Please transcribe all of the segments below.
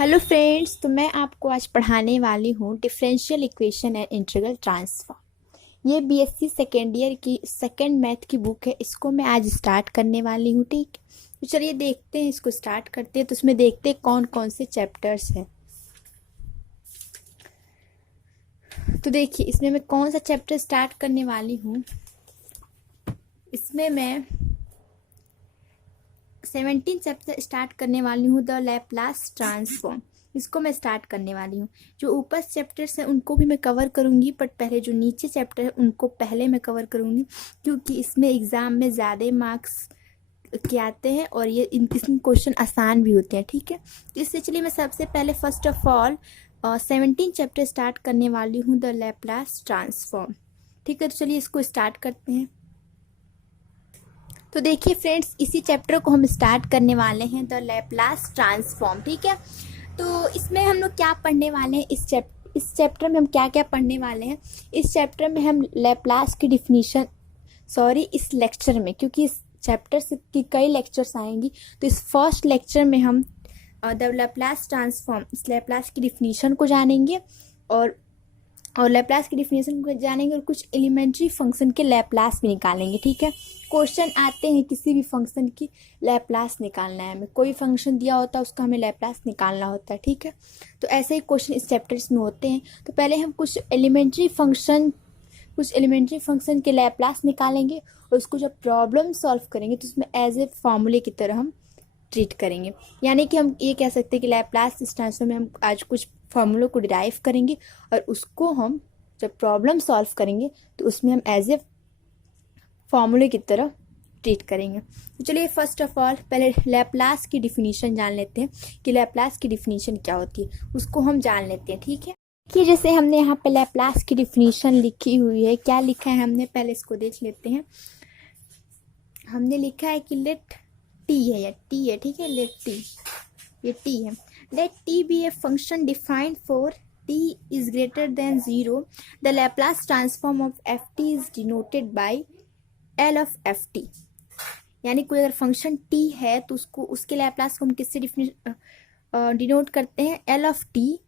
Hello friends, तो मैं आपको आज पढ़ाने वाली हूँ differential equation and integral transform. ये बीएससी सेकेंड ईयर की सेकेंड मैथ की बुक है। इसको मैं आज स्टार्ट करने वाली हूँ। ठीक, तो चलिए देखते हैं, इसको स्टार्ट करते हैं। तो उसमें देखते हैं कौन कौन से चैप्टर्स हैं। तो देखिए, इसमें मैं कौन सा चैप्टर स्टार्ट करने वाली हूँ। इसमें मैं 17 चैप्टर स्टार्ट करने वाली हूँ, द लैपलास ट्रांसफॉर्म। इसको मैं स्टार्ट करने वाली हूँ। जो ऊपर चैप्टर्स हैं उनको भी मैं कवर करूँगी, बट पहले जो नीचे चैप्टर है उनको पहले मैं कवर करूँगी, क्योंकि इसमें एग्ज़ाम में ज़्यादा मार्क्स के आते हैं और ये इसमें क्वेश्चन आसान भी होते हैं। ठीक है, तो इससे चलिए मैं सबसे पहले first of all 17 chapter start करने वाली हूँ, द लैपलास ट्रांसफॉर्म। ठीक है, तो चलिए इसको स्टार्ट करते हैं। तो देखिए फ्रेंड्स, इसी चैप्टर को हम स्टार्ट करने वाले हैं, द लैपलास ट्रांसफॉर्म। ठीक है, तो इसमें हम लोग क्या पढ़ने वाले हैं, इस चैप्टर में हम क्या क्या पढ़ने वाले हैं। इस चैप्टर में हम लैपलास की डिफिनीशन, इस लेक्चर में, क्योंकि इस चैप्टर से की कई लेक्चर्स आएंगी, तो इस फर्स्ट लेक्चर में हम द लैपलास ट्रांसफॉर्म, इस लैपलास की डिफिनीशन को जानेंगे और लैपलास की डिफिनेशन को जानेंगे और कुछ एलिमेंट्री फंक्शन के लैपलास भी निकालेंगे। ठीक है, क्वेश्चन आते हैं किसी भी फंक्शन की लैपलास निकालना है हमें। कोई फंक्शन दिया होता है उसका हमें लैपलास निकालना होता है। ठीक है, तो ऐसे ही क्वेश्चन इस चैप्टर्स में होते हैं। तो पहले हम कुछ एलिमेंट्री फंक्शन के लैपलास निकालेंगे और उसको जब प्रॉब्लम सॉल्व करेंगे तो उसमें एज ए फॉर्मूले की तरह हम ट्रीट करेंगे। यानी कि हम ये कह सकते हैं कि लैपलास इस ट्रांसफॉर्म में हम आज कुछ फॉर्मूलों को डिराइव करेंगे और उसको हम जब प्रॉब्लम सॉल्व करेंगे तो उसमें हम एज ए फॉर्मूले की तरह ट्रीट करेंगे। तो चलिए फर्स्ट ऑफ ऑल पहले लैपलास की डिफिनीशन जान लेते हैं कि लैपलास की डिफिनीशन क्या होती है, उसको हम जान लेते हैं। ठीक है, कि जैसे हमने यहाँ पे लैपलास की डिफिनीशन लिखी हुई है, क्या लिखा है हमने पहले इसको देख लेते हैं। हमने लिखा है कि लेट टी है, या टी है। ठीक है, लेट टी, ये टी है। Let t be a function defined for t is greater than 0. The Laplace transform of ft is denoted by L of ft. यानी कोई अगर फंक्शन t है तो उसको, उसके लैपलास को हम किससे डिनोट करते हैं, L of t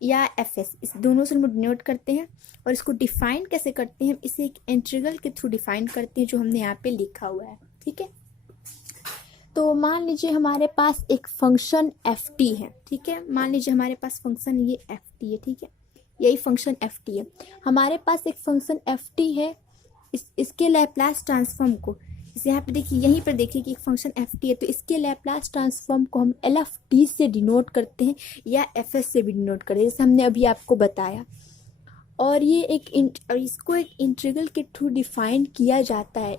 या fs, इस दोनों से हम डिनोट करते हैं। और इसको डिफाइन कैसे करते हैं, इसे एक इंटीग्रल के थ्रू डिफाइन करते हैं, जो हमने यहाँ पे लिखा हुआ है। ठीक है, तो मान लीजिए हमारे पास एक फंक्शन एफ टी है। ठीक है, मान लीजिए हमारे पास फंक्शन ये एफ टी है। ठीक है, यही फंक्शन एफ टी है। हमारे पास एक फंक्शन एफ टी है, इसके लैपलास ट्रांसफॉर्म को, इसे यहाँ पे देखिए, यहीं पर देखिए कि एक फंक्शन एफ टी है, तो इसके लैपलास ट्रांसफॉर्म को हम एल एफ टी से डिनोट करते हैं या एफ एस से भी डिनोट करते हैं, जैसे हमने अभी आपको बताया। और ये इसको एक इंटीग्रल के थ्रू डिफाइन किया जाता है,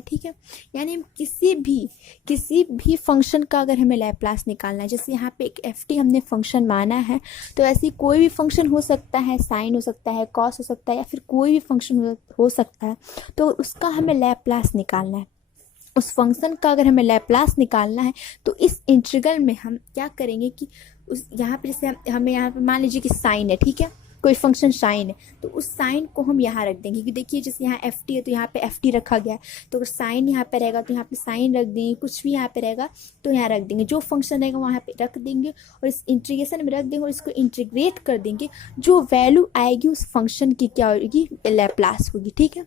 ठीक है, यानी हम किसी भी फंक्शन का अगर हमें लैपलास निकालना है, जैसे यहाँ पे एक एफ टी हमने फंक्शन माना है, तो ऐसी कोई भी फंक्शन हो सकता है, साइन हो सकता है, कॉस हो सकता है, या फिर कोई भी फंक्शन हो सकता है, तो उसका हमें लैपलास निकालना है। उस फंक्शन का अगर हमें लैपलास निकालना है तो इस इंटीग्रल में हम क्या करेंगे कि उस, यहाँ पे जैसे हमें यहाँ पे मान लीजिए कि साइन है। ठीक है, कोई फंक्शन साइन है, तो उस साइन को हम यहाँ रख देंगे, क्योंकि देखिए जैसे यहाँ एफ टी है तो यहाँ पे एफ टी रखा गया है, तो अगर साइन यहाँ पे रहेगा तो यहाँ पे साइन रख देंगे, कुछ भी यहाँ पे रहेगा तो यहाँ रख देंगे, जो फंक्शन रहेगा वहाँ पे रख देंगे और इस इंटीग्रेशन में रख देंगे और इसको इंटीग्रेट कर देंगे। जो वैल्यू आएगी उस फंक्शन की क्या होगी, लैपलास होगी। ठीक है,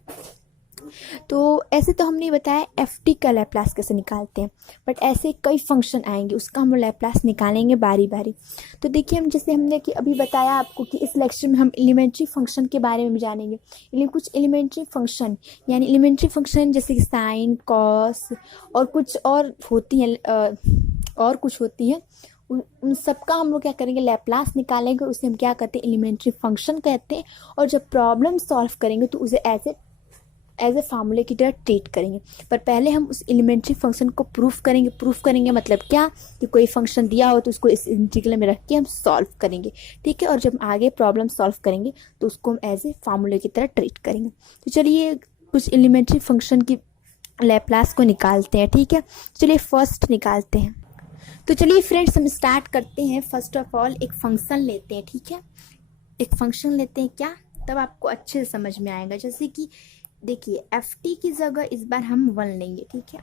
तो ऐसे तो हमने बताया एफ टी का लैपलास कैसे निकालते हैं, बट ऐसे कई फंक्शन आएंगे, उसका हम लैपलास निकालेंगे बारी बारी। तो देखिए, हम जैसे हमने कि अभी बताया आपको कि इस लेक्चर में हम एलिमेंट्री फंक्शन के बारे में जानेंगे। कुछ एलिमेंट्री फंक्शन, यानी एलिमेंट्री फंक्शन जैसे कि साइन, कॉस और कुछ और होती हैं, उन सब का हम लोग क्या करेंगे, लैपलास निकालेंगे, उसे हम क्या कहते हैं, एलिमेंट्री फंक्शन कहते हैं। और जब प्रॉब्लम सॉल्व करेंगे तो उसे एज ए फार्मूले की तरह ट्रीट करेंगे। पर पहले हम उस एलिमेंट्री फंक्शन को प्रूफ करेंगे मतलब क्या, कि कोई फंक्शन दिया हो तो उसको इस इंटीग्रल में रख के हम सॉल्व करेंगे। ठीक है, और जब आगे प्रॉब्लम सॉल्व करेंगे तो उसको हम एज ए फार्मूले की तरह ट्रीट करेंगे। तो चलिए कुछ एलिमेंट्री फंक्शन की लैपलास को निकालते हैं। ठीक है, चलिए फर्स्ट निकालते हैं। तो चलिए फ्रेंड्स, हम स्टार्ट करते हैं। फर्स्ट ऑफ ऑल एक फंक्शन लेते हैं। ठीक है, एक फंक्शन लेते हैं, क्या, तब आपको अच्छे से समझ में आएगा। जैसे कि देखिए एफ टी की जगह इस बार हम 1 लेंगे। ठीक है,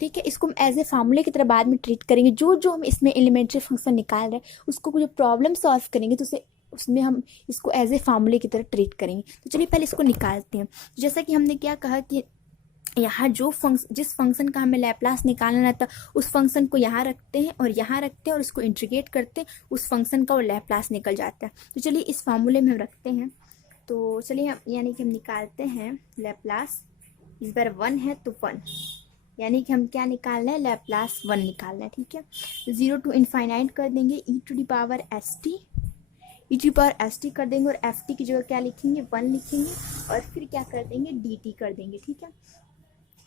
ठीक है। इसको हम एज ए फार्मूले की तरह बाद में ट्रीट करेंगे। जो जो हम इसमें एलिमेंट्री फंक्शन निकाल रहे हैं उसको जो प्रॉब्लम सॉल्व करेंगे तो उसमें हम इसको एज ए फार्मूले की तरह ट्रीट करेंगे। तो चलिए पहले इसको निकालते हैं। जैसा कि हमने क्या कहा कि यहाँ जिस फंक्शन का हमें लैप्लास निकालना रहता उस फंक्शन को यहाँ रखते हैं और यहाँ रखते हैं और इसको इंटीग्रेट करते हैं, उस फंक्शन का वो लैप्लास निकल जाता है। तो चलिए इस फार्मूले में हम रखते हैं। तो चलिए हम यानी कि हम निकालते हैं लैप्लास, इस बार 1 है तो 1, यानी कि हम क्या निकालना है, लैप्लास 1 निकालना है। ठीक है, 0 to इनफाइनाइट कर देंगे e to the power s t कर देंगे और एफ टी की जगह क्या लिखेंगे, 1 लिखेंगे और फिर क्या कर देंगे, डी टी कर देंगे। ठीक है,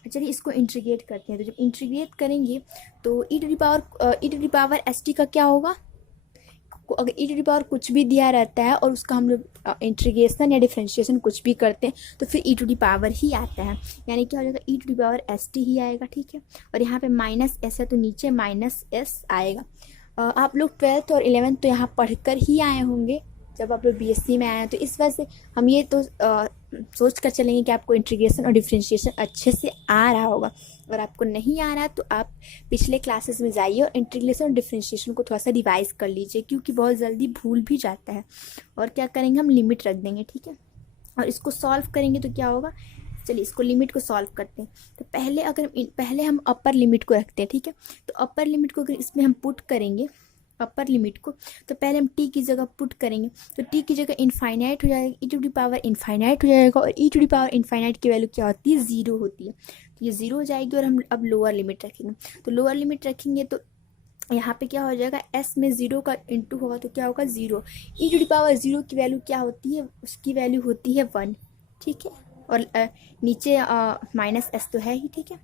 चलिए इसको इंटीग्रेट करते हैं। तो जब इंटीग्रेट करेंगे तो e to the power s t का क्या होगा, अगर ई टू द पावर कुछ भी दिया रहता है और उसका हम लोग इंटीग्रेशन या डिफरेंशिएशन कुछ भी करते हैं तो फिर ई टू द पावर ही आता है, यानी क्या हो जाएगा, e to the power s t ही आएगा। ठीक है, और यहाँ पे माइनस एस है तो नीचे माइनस एस आएगा। आप लोग 12th और 11th तो यहाँ पढ़कर ही आए होंगे जब आप लोग बीएससी में आए हैं, तो इस वजह से हम ये तो सोच कर चलेंगे कि आपको इंटीग्रेशन और डिफरेंशिएशन अच्छे से आ रहा होगा। अगर आपको नहीं आ रहा तो आप पिछले क्लासेस में जाइए और इंटीग्रेशन और डिफरेंशिएशन को थोड़ा सा रिवाइज कर लीजिए, क्योंकि बहुत जल्दी भूल भी जाता है। और क्या करेंगे, हम लिमिट रख देंगे। ठीक है, और इसको सॉल्व करेंगे तो क्या होगा, चलिए इसको लिमिट को सॉल्व करते हैं। तो पहले हम अपर लिमिट को रखते हैं। ठीक है, तो अपर लिमिट को अगर इसमें हम पुट करेंगे अपर लिमिट को, तो पहले हम t की जगह पुट करेंगे तो t की जगह इनफाइनाइट हो जाएगा, e to the power infinite हो जाएगा और e to the power infinite की वैल्यू क्या होती है, 0 होती है। तो ये 0 हो जाएगी और हम अब लोअर लिमिट रखेंगे। तो लोअर लिमिट रखेंगे तो यहाँ पे क्या हो जाएगा, s में 0 का इंटू होगा तो क्या होगा, 0। e टू द पावर 0 की वैल्यू क्या होती है, उसकी वैल्यू होती है 1। ठीक है, और नीचे माइनस एस तो है ही। ठीक है,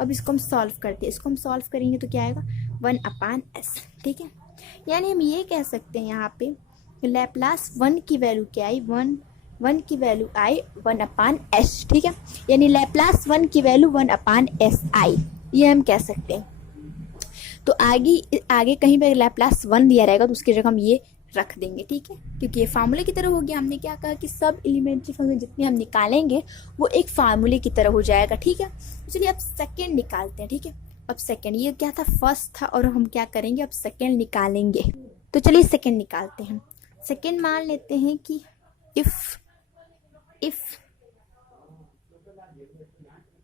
अब इसको हम सॉल्व करते हैं। इसको हम सॉल्व करेंगे तो क्या आएगा, 1/s। ठीक है, यानी हम ये कह सकते हैं यहाँ पे लैप्लास 1 की वैल्यू क्या आई, 1 की वैल्यू आई 1/s। ठीक है, यानी लैप्लास 1 की वैल्यू 1/s आई, ये हम कह सकते हैं। तो आगे कहीं पर लैप्लास 1 दिया रहेगा तो उसकी जगह हम ये रख देंगे। ठीक है, क्योंकि ये फार्मूले की तरह हो गया। हमने क्या कहा कि सब एलिमेंट्री फंक्शन जितने हम निकालेंगे वो एक फार्मूले की तरह हो जाएगा। ठीक है, तो चलिए अब सेकंड निकालते हैं। ठीक है, अब सेकंड, ये क्या था, फर्स्ट था और हम क्या करेंगे, अब सेकंड निकालेंगे। तो चलिए सेकंड निकालते हैं। सेकंड मान लेते हैं कि if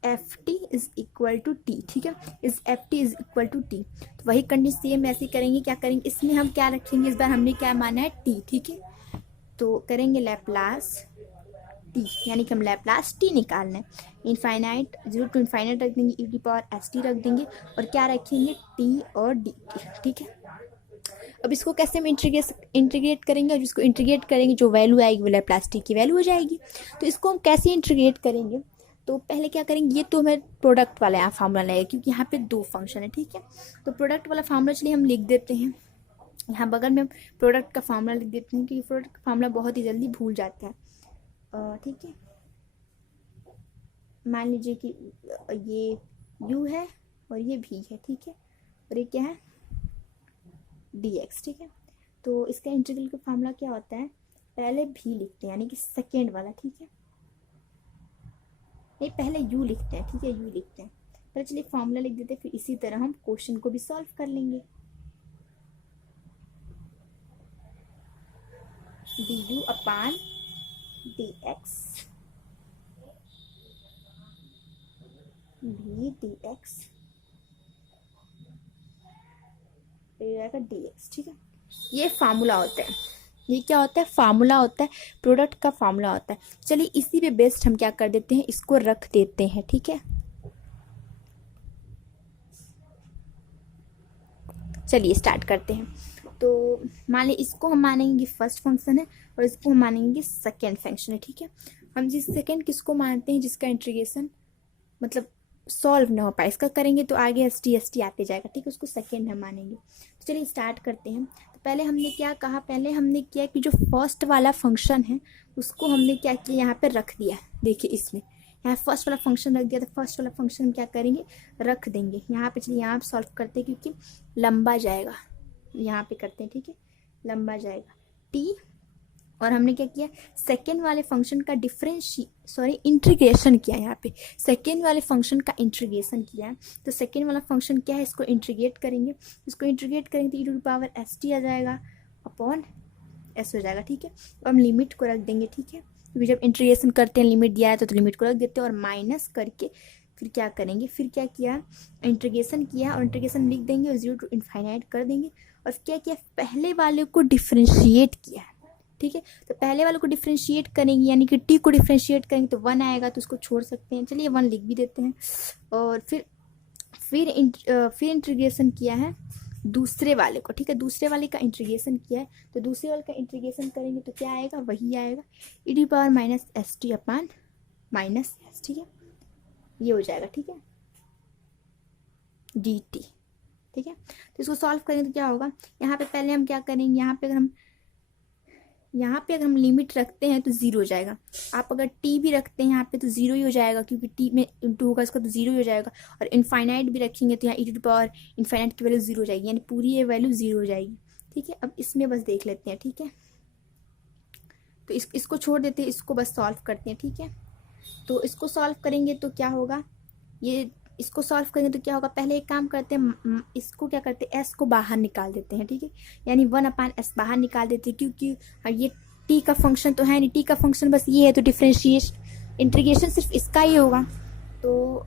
f t is equal to t. ठीक है, is f t is equal to t, तो वही कंडीशन सेम ऐसे करेंगे। क्या करेंगे, इसमें हम क्या रखेंगे, इस बार हमने क्या माना है, टी। ठीक है, तो करेंगे लैप्लास टी, यानी कि हम लैप्लास टी निकालना है। इनफाइनाइट 0 to इनफाइनाइट रख देंगे, ई टू पावर एस टी रख देंगे और क्या रखेंगे, टी और डी टी। ठीक है, अब इसको कैसे हम इंटीग्रेट करेंगे, और जिसको इंटीग्रेट करेंगे जो वैल्यू आएगी वो लैप्लास टी की वैल्यू हो जाएगी। तो इसको हम कैसे इंटीग्रेट करेंगे, तो पहले क्या करेंगे, ये तो हमें प्रोडक्ट वाला यहाँ फार्मूला लगेगा क्योंकि यहाँ पे 2 फंक्शन है। ठीक है, तो प्रोडक्ट वाला फार्मूला चलिए हम लिख देते हैं यहाँ बगल में, प्रोडक्ट का फार्मूला लिख देते हैं क्योंकि प्रोडक्ट का फार्मूला बहुत ही जल्दी भूल जाता है। ठीक है, मान लीजिए कि ये u है और ये v है। ठीक है, और ये क्या है, dx। ठीक है, तो इसका इंटीग्रल का फार्मूला क्या होता है, पहले v लिखते हैं यानी कि सेकेंड वाला। ठीक है, नहीं पहले u लिखते हैं। ठीक है, u लिखते हैं पहले, चलिए फार्मूला लिख देते हैं, फिर इसी तरह हम क्वेश्चन को भी सॉल्व कर लेंगे। du/dx v dx dx। ठीक है, ये फार्मूला होता है, ये क्या होता है, फार्मूला होता है, प्रोडक्ट का फार्मूला होता है। चलिए इसी पे बेस्ड हम क्या कर देते हैं, इसको रख देते हैं। ठीक है, चलिए स्टार्ट करते हैं। तो मान ली इसको हम मानेंगे कि फर्स्ट फंक्शन है और इसको हम मानेंगे कि सेकेंड फंक्शन है। ठीक है, हम जिस सेकेंड किसको मानते हैं, जिसका इंटीग्रेशन मतलब सॉल्व ना हो पाए, इसका करेंगे तो आगे एस टी आते जाएगा। ठीक है, उसको सेकेंड हम मानेंगे। तो चलिए स्टार्ट करते हैं। तो पहले हमने क्या कहा, पहले हमने किया कि जो फर्स्ट वाला फंक्शन है उसको हमने क्या किया, यहाँ पे रख दिया। देखिए इसमें यहाँ फर्स्ट वाला फंक्शन रख दिया, तो फर्स्ट वाला फंक्शन क्या करेंगे, रख देंगे यहाँ पे। चलिए यहाँ पे सॉल्व करते हैं क्योंकि लंबा जाएगा, यहाँ पे करते हैं। ठीक है, लंबा जाएगा t और हमने क्या किया, सेकेंड वाले फंक्शन का इंटीग्रेशन किया। यहाँ पे सेकेंड वाले फंक्शन का इंटीग्रेशन किया है। तो सेकेंड वाला फंक्शन क्या है, इसको इंटीग्रेट करेंगे। इसको इंटीग्रेट करेंगे तो e⁻st आ जाएगा अपॉन s हो जाएगा। ठीक है, तो हम लिमिट को रख देंगे। ठीक है, क्योंकि जब इंटीग्रेशन करते हैं लिमिट दिया है तो लिमिट को रख देते हैं और माइनस करके फिर क्या करेंगे, फिर क्या किया, इंटीग्रेशन किया और इंटीग्रेशन लिख देंगे और 0 to ∞ कर देंगे। और क्या किया, पहले वाले को डिफ्रेंशिएट किया। ठीक है, तो पहले वाले को डिफ्रेंशिएट करेंगे यानी कि t को डिफ्रेंशिएट करेंगे तो 1 आएगा, तो उसको छोड़ सकते हैं। चलिए 1 लिख भी देते हैं। और फिर इंटीग्रेशन किया है दूसरे वाले को। ठीक है, दूसरे वाले का इंटीग्रेशन किया है, तो दूसरे वाले का इंटीग्रेशन करेंगे तो क्या आएगा, वही आएगा e⁻st अपॉन -s। ठीक है, ये हो जाएगा। ठीक है, dt। ठीक है, तो इसको सॉल्व करेंगे तो क्या होगा, यहाँ पे पहले हम क्या करेंगे, यहाँ पे अगर हम लिमिट रखते हैं तो 0 हो जाएगा। आप अगर t भी रखते हैं यहाँ पे तो 0 ही हो जाएगा, क्योंकि t में इंटू होगा इसका तो 0 ही हो जाएगा। और इनफाइनाइट भी रखेंगे तो यहाँ e⁻∞ की वैल्यू 0 हो जाएगी, यानी पूरी ये वैल्यू 0 हो जाएगी। ठीक है, अब इसमें बस देख लेते हैं। ठीक है, तो इसको छोड़ देते हैं, इसको बस सॉल्व करते हैं। ठीक है, तो इसको सॉल्व करेंगे तो क्या होगा, इसको सॉल्व करेंगे तो क्या होगा, पहले एक काम करते हैं, इसको क्या करते हैं, s को बाहर निकाल देते हैं। ठीक है, यानी 1/s बाहर निकाल देते हैं, क्योंकि ये t का फंक्शन तो है नहीं, t का फंक्शन बस ये है, तो इंटीग्रेशन सिर्फ इसका ही होगा। तो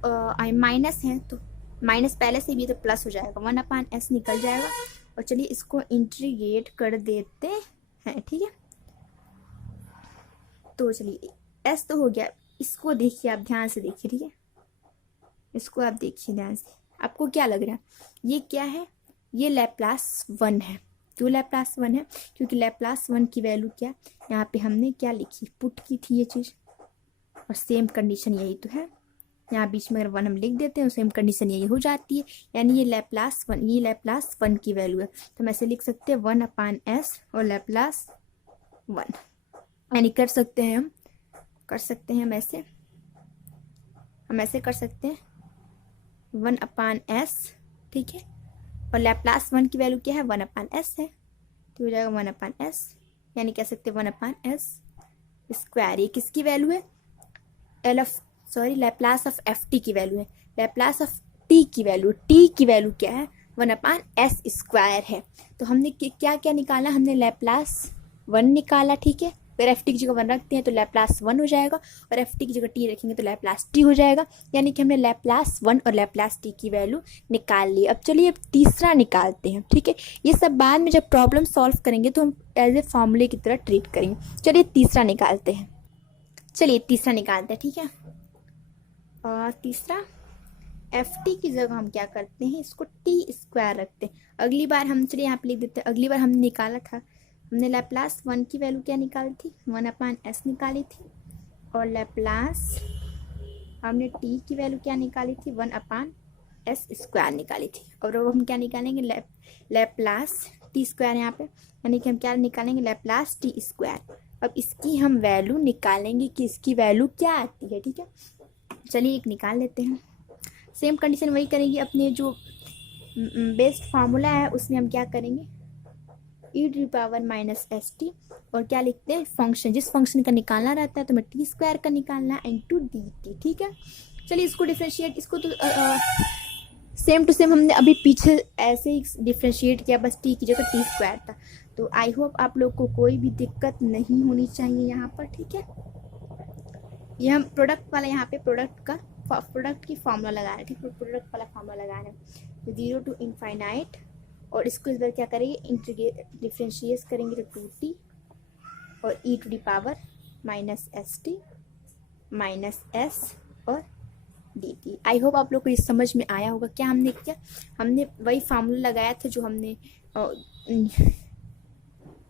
माइनस है तो माइनस पहले से भी तो प्लस हो जाएगा, 1/s निकल जाएगा। और चलिए इसको इंटीग्रेट कर देते हैं। ठीक है, तो चलिए s तो हो गया। इसको देखिए, आप ध्यान से देखिए। ठीक है, इसको आप देखिए ध्यान से, आपको क्या लग रहा है, ये क्या है, ये लैप्लास 1 है। क्यों लैप्लास 1 है, क्योंकि लैप्लास 1 की वैल्यू क्या, यहाँ पे हमने क्या लिखी, पुट की थी ये चीज़, और सेम कंडीशन यही तो है। यहाँ बीच में अगर 1 हम लिख देते हैं तो सेम कंडीशन यही हो जाती है, यानी ये लैप्लास 1 की वैल्यू है। तो हम ऐसे लिख सकते हैं 1/s और लैप्लास 1, यानी कर सकते हैं हम ऐसे कर सकते हैं 1/s। ठीक है, और लैप्लास 1 की वैल्यू क्या है, 1/s है, तो हो जाएगा 1/s, यानी कह सकते हैं 1/s स्क्वायर। ये किसकी वैल्यू है, लैप्लास ऑफ ft की वैल्यू है। लैप्लास ऑफ t की वैल्यू क्या है, 1/s स्क्वायर है। तो हमने क्या क्या निकाला, हमने लैप्लास 1 निकाला। ठीक है, अगर ft की जगह 1 रखते हैं तो लैप्लास 1 हो जाएगा, और ft की जगह t रखेंगे तो लैप्लास t हो जाएगा, यानी कि हमने लैप्लास 1 और लैप्लास t की वैल्यू निकाल ली। अब चलिए अब तीसरा निकालते हैं। ठीक है, ये सब बाद में जब प्रॉब्लम सॉल्व करेंगे तो हम एज ए फॉर्मूले की तरह ट्रीट करेंगे। चलिए तीसरा निकालते हैं। ठीक है, और तीसरा ft की जगह हम क्या करते हैं, इसको t स्क्वायर रखते हैं। अगली बार हम, चलिए यहाँ पे लिख देते हैं, अगली बार हमने निकाला था, हमने लैप्लास 1 की वैल्यू क्या निकाली थी, 1/s निकाली थी, और लैप्लास हमने t की वैल्यू क्या निकाली थी, 1/s स्क्वायर निकाली थी। और अब हम क्या निकालेंगे, लैप्लास t स्क्वायर यहाँ पे, यानी कि हम क्या निकालेंगे, लैप्लास t स्क्वायर। अब इसकी हम वैल्यू निकालेंगे कि इसकी वैल्यू क्या आती है। ठीक है, चलिए एक निकाल लेते हैं। सेम कंडीशन वही करेंगे, अपने जो बेस्ट फार्मूला है उसमें हम क्या करेंगे, e⁻⁻st, और क्या लिखते हैं, फंक्शन, जिस फंक्शन का निकालना रहता है तो हमें t स्क्वायर का निकालना है इंटू dt। ठीक है, चलिए इसको डिफ्रेंशिएट, इसको तो सेम टू सेम हमने अभी पीछे ऐसे ही डिफ्रेंशिएट किया, बस t की जगह t स्क्वायर था। तो आई होप आप लोग को कोई भी दिक्कत नहीं होनी चाहिए यहाँ पर। ठीक है, ये हम प्रोडक्ट वाला, यहाँ पे प्रोडक्ट की फॉर्मूला लगा रहे हैं। ठीक है, प्रोडक्ट वाला फॉर्मूला लगा रहे हैं, 0 to ∞, और इसको इस बार क्या करेंगे, डिफ्रेंशिएट करेंगे तो 2t और e⁻−st -s और dt। आई होप आप लोग को ये समझ में आया होगा। क्या हमने वही फार्मूला लगाया था जो हमने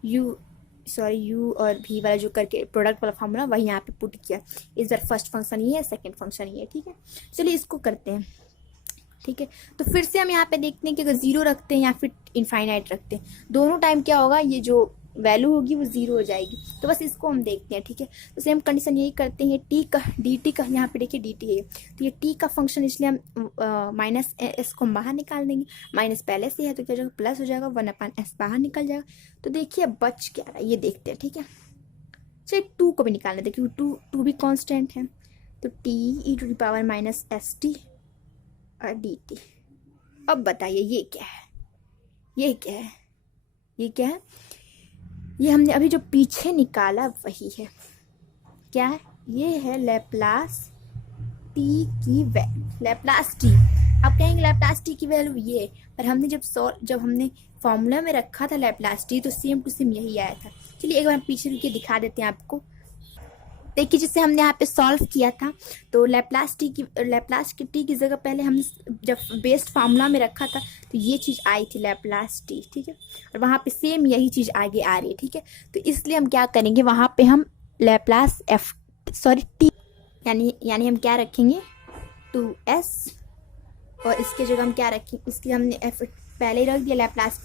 u और v वाला जो करके प्रोडक्ट वाला फार्मूला, वही यहाँ पे पुट किया। इस बार फर्स्ट फंक्शन ये है, सेकंड फंक्शन ये है। ठीक है, चलिए इसको करते हैं। ठीक है, तो फिर से हम यहाँ पे देखते हैं कि अगर 0 रखते हैं या फिर इनफाइनाइट रखते हैं, दोनों टाइम क्या होगा, ये जो वैल्यू होगी वो 0 हो जाएगी। तो बस इसको हम देखते हैं। ठीक है, तो सेम कंडीशन यही करते हैं, dt का यहाँ पे देखिए dt है, तो ये t का फंक्शन, इसलिए हम -s को हम बाहर निकाल देंगे। माइनस पहले से है तो क्या हो जाएगा, प्लस हो जाएगा, 1/s बाहर निकल जाएगा। तो देखिए बच क्या रहा है, ये देखते हैं। ठीक है, चलिए टू को भी निकालना था क्योंकि टू भी कांस्टेंट है। तो t e⁻ st और dt। अब बताइए ये क्या है, ये क्या है, ये क्या है? ये हमने अभी जो पीछे निकाला वही है। क्या है? ये है लैप्लास टी की वैल्यू, लैप्लास टी। आप कहेंगे लैप्लास टी की वैल्यू ये, पर हमने जब हमने फॉर्मूला में रखा था लैप्लास टी तो सेम टू सेम यही आया था। चलिए एक बार पीछे रुके दिखा देते हैं आपको। देखिए जिससे हमने यहाँ पे सॉल्व किया था तो लैप्लास टी की जगह पहले हमने जब बेस्ड फार्मूला में रखा था तो ये चीज़ आई थी लैप्लास टी, ठीक है। और वहाँ पे सेम यही चीज़ आगे आ रही है, ठीक है। तो इसलिए हम क्या करेंगे, वहाँ पे हम लैप्लास टी यानी हम क्या रखेंगे 2s, और इसके जगह हम क्या रखेंगे, इसके हमने f पहले ही रख दिया लैप्लास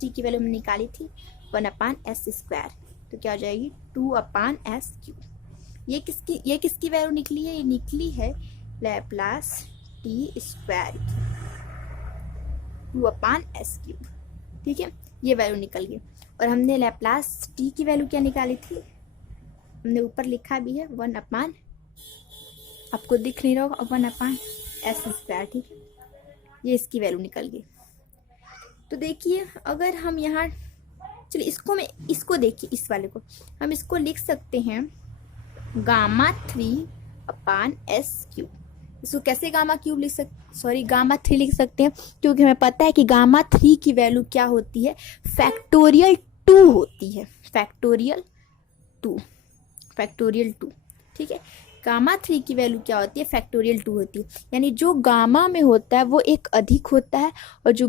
टी की वैल्यू हमने निकाली थी 1/s²। तो क्या हो जाएगी 2/s³। ये किसकी वैल्यू निकली है? ये निकली है लैप्लास t² की 2/s³, ठीक है। ये वैल्यू निकल गई। और हमने लैप्लास t की वैल्यू क्या निकाली थी, हमने ऊपर लिखा भी है 1/, आपको दिख नहीं रहा होगा, 1/s², ठीक है। ये इसकी वैल्यू निकल गई। तो देखिए अगर हम यहाँ, चलिए इसको देखिए, इस वाले को हम इसको लिख सकते हैं Γ3/s³। इसको कैसे Γ3 लिख सकते हैं, क्योंकि हमें पता है कि Γ3 की वैल्यू क्या होती है, फैक्टोरियल 2 होती है, फैक्टोरियल 2, ठीक है। Γ3 की वैल्यू क्या होती है, फैक्टोरियल 2 होती है। यानी जो गामा में होता है वो एक अधिक होता है, और जो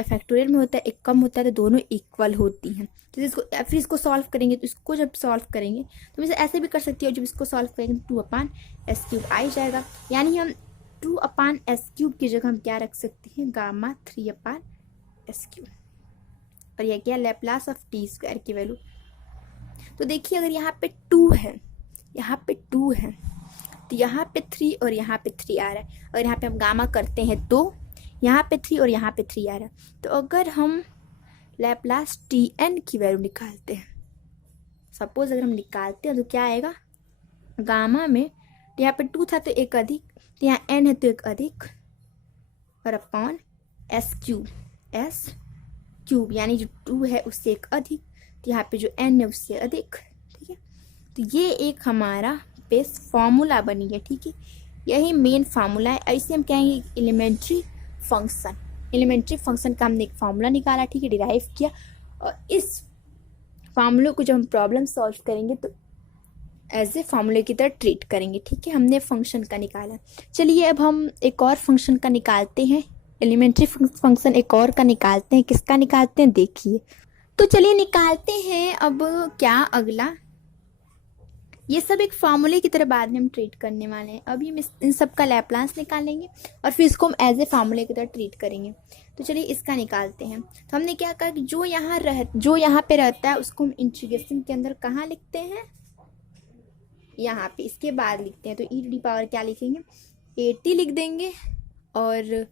फैक्टोरियल में होता है एक कम होता है, तो दोनों इक्वल होती हैं। जैसे फिर इसको सॉल्व करेंगे, तो इसको जब सॉल्व करेंगे तो मैं ऐसे भी कर सकती हूँ, जब इसको सॉल्व करेंगे 2/s³ आ ही जाएगा। यानी हम 2/s³ की जगह हम क्या रख सकते हैं, Γ3/s³। और यह क्या, लैप्लास ऑफ t² की वैल्यू। तो देखिए अगर यहाँ पे 2 है, तो यहाँ पे 3 और यहाँ पे 3 आ रहा है। और यहाँ पे हम गामा करते हैं तो यहाँ पे 3 और यहाँ पे 3 आ रहा है। तो अगर हम लैप्लास tn की वैल्यू निकालते हैं, सपोज अगर हम निकालते हैं तो क्या आएगा, गामा में यहाँ पे 2 था तो एक अधिक, तो यहाँ n है तो एक अधिक, और अपॉन s³ यानी जो 2 है उससे एक अधिक, तो यहाँ पे जो n है उससे अधिक, ठीक है। तो ये एक हमारा बेस फार्मूला बनी है, ठीक है। यही मेन फार्मूला है। ऐसे हम कहेंगे एलिमेंट्री फंक्शन का हमने एक फार्मूला निकाला, ठीक है, डिराइव किया। और इस फार्मूले को जब हम प्रॉब्लम सॉल्व करेंगे तो एज ए फार्मूले की तरह ट्रीट करेंगे, ठीक है। हमने फंक्शन का निकाला। चलिए अब हम एक और फंक्शन का निकालते हैं, एलिमेंट्री फंक्शन एक और का निकालते हैं। किसका निकालते हैं देखिए। तो चलिए निकालते हैं अब क्या अगला। ये सब एक फार्मूले की तरह बाद में हम ट्रीट करने वाले हैं। अभी हम इन सब का लैप्लास निकालेंगे और फिर इसको हम एज ए फार्मूले की तरह ट्रीट करेंगे। तो चलिए इसका निकालते हैं। तो हमने क्या कहा कि जो यहाँ पे रहता है उसको हम इंटीग्रेशन के अंदर कहाँ लिखते हैं, यहाँ पे, इसके बाद लिखते हैं। तो e⁻ क्या लिखेंगे, 80 लिख देंगे। और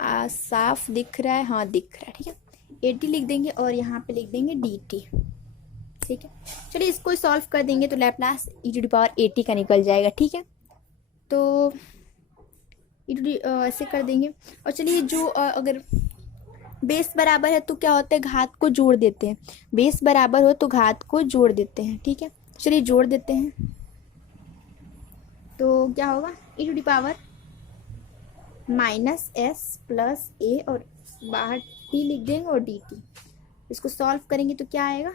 साफ दिख रहा है, हाँ दिख रहा है, ठीक है। 80 लिख देंगे और यहाँ पे लिख देंगे dt, ठीक है। चलिए इसको सॉल्व कर देंगे तो लैप्लास e⁻80 का निकल जाएगा, ठीक है। तो ऐसे कर देंगे। और चलिए जो अगर बेस बराबर है तो क्या होता है, घात को जोड़ देते हैं। बेस बराबर हो तो घात को जोड़ देते हैं, ठीक है। चलिए जोड़ देते हैं। तो क्या होगा, e⁻ -s + a और बाहर t लिख देंगे और dt। इसको सॉल्व करेंगे तो क्या आएगा,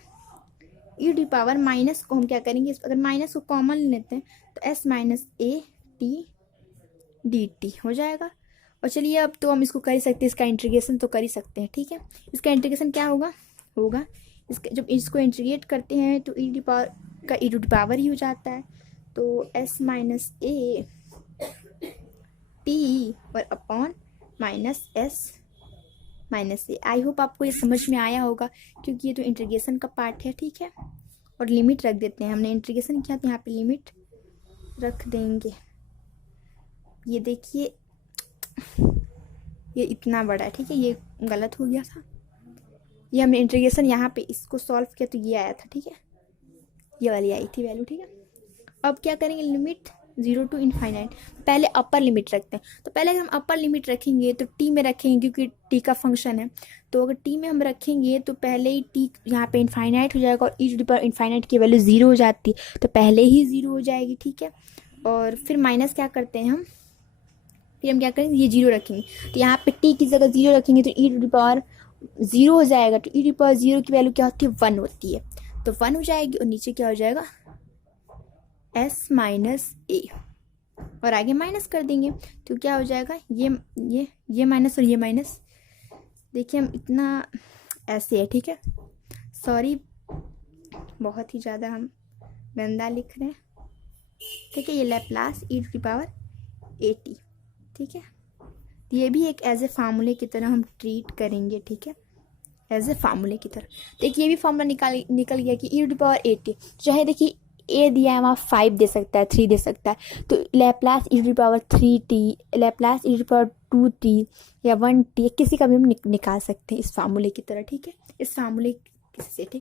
e⁻ माइनस को हम क्या करेंगे, अगर माइनस को कॉमन लेते हैं तो s - a t dt हो जाएगा। और चलिए अब तो हम इसको कर ही सकते हैं, इसका इंटीग्रेशन तो कर ही सकते हैं, ठीक है। इसका इंटीग्रेशन क्या होगा जब इसको इंटीग्रेट करते हैं तो e⁻ का e⁻ ही हो जाता है। तो s - a t और upon -s - a। I hope आपको ये समझ में आया होगा, क्योंकि ये तो इंटीग्रेशन का पार्ट है, ठीक है। और लिमिट रख देते हैं, हमने इंटीग्रेशन किया तो यहाँ पे लिमिट रख देंगे। ये देखिए ये इतना बड़ा है, ठीक है, ये गलत हो गया था। ये हमने इंटीग्रेशन यहाँ पे इसको सॉल्व किया तो ये आया था, ठीक है। ये वाली आई थी वैल्यू, ठीक है। अब क्या करेंगे, लिमिट 0 to इनफाइनाइट। पहले अपर लिमिट रखते हैं, तो पहले अगर हम अपर लिमिट रखेंगे तो टी में रखेंगे क्योंकि टी का फंक्शन है, तो अगर टी में हम रखेंगे तो पहले ही टी यहाँ पे इनफाइनाइट हो जाएगा और ई टू द पावर इनफाइनाइट की वैल्यू 0 हो जाती है, तो पहले ही 0 हो जाएगी, ठीक है। और फिर माइनस क्या करते हैं हम, फिर हम क्या करेंगे, ये 0 रखेंगे, तो यहाँ पे टी की जगह 0 रखेंगे तो ई टू द पावर 0 हो जाएगा, तो ई टू द पावर 0 की वैल्यू क्या होती है, 1 होती है, तो 1 हो जाएगी और नीचे क्या हो जाएगा, एस माइनस ए, और आगे माइनस कर देंगे तो क्या हो जाएगा, ये माइनस और ये माइनस, देखिए हम इतना ऐसे है, ठीक है, सॉरी बहुत ही ज़्यादा हम गंदा लिख रहे हैं, ठीक है। ये Laplace e to the power 80, ठीक है, ये भी एक एज ए फार्मूले की तरह हम ट्रीट करेंगे, ठीक है, एज ए फार्मूले की तरह। देखिए ये भी फार्मूला निकल गया कि ई टू द पावर 80, चाहे देखिए ए दिया है वहाँ 5 दे सकता है, 3 दे सकता है, तो Laplace e to the power 3t, Laplace e to the power 2t या 1t किसी का भी हम निकाल सकते हैं इस फार्मूले की तरह, ठीक है, इस फार्मूले से, ठीक।